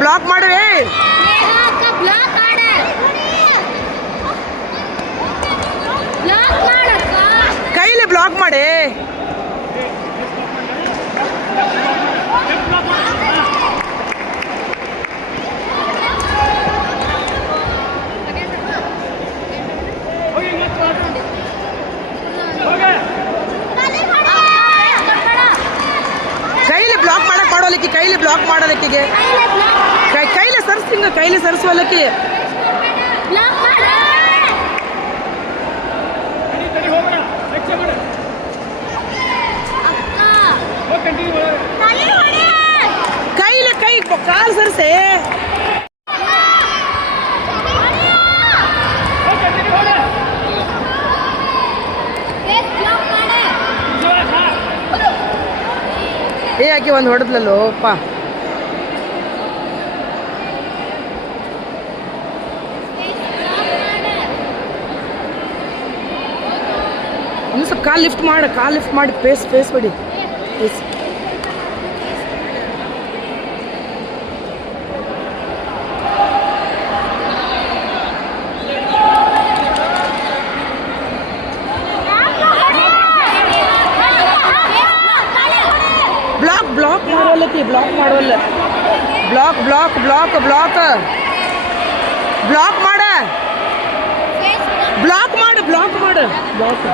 Block ಮಾಡುವೆ. ಕೈಲಿ block ಮಾಡಿ. ಕೈಲಿ ಬ್ಲಾಕ್ ಮಾಡಕ್ ಮಾಡೋಲಿಕ್ಕೆ, ಕೈಲಿ ಬ್ಲಾಕ್ ಮಾಡೋಲಿಕ್ಕಿಗೆ ಕೈಲಿ ಸರ್ಸ್, ಹಿಂಗ ಕೈಲಿ ಸರ್ಸುವಲ್ಲಕ್ಕಿ. ಕೈಲಿ ಕೈ ಕಾಲು ಸರ್ಸೆ. ಏ ಆಕಿ ಒಂದು ಹೊಡೆದ್ಲಲ್ಲೋ ಅಪ್ಪ. ಇನ್ನು ಸ್ವಲ್ಪ ಕಾಲು ಲಿಫ್ಟ್ ಮಾಡು, ಕಾಲು ಲಿಫ್ಟ್ ಮಾಡಿ ಫೇಸ್ ಬಿಡಿ. ಫೇಸ್ ಬ್ಲಾಕ್ ಮಾಡೋಲ್ಲಕ್ಕೆ, ಬ್ಲಾಕ್ ಮಾಡೋಲ್ಲ. Block block block block block ಮಾಡ, ಬ್ಲಾಕ್ ಮಾಡು, ಬ್ಲಾಕ್ ಮಾಡು, ಬ್ಲಾಕ್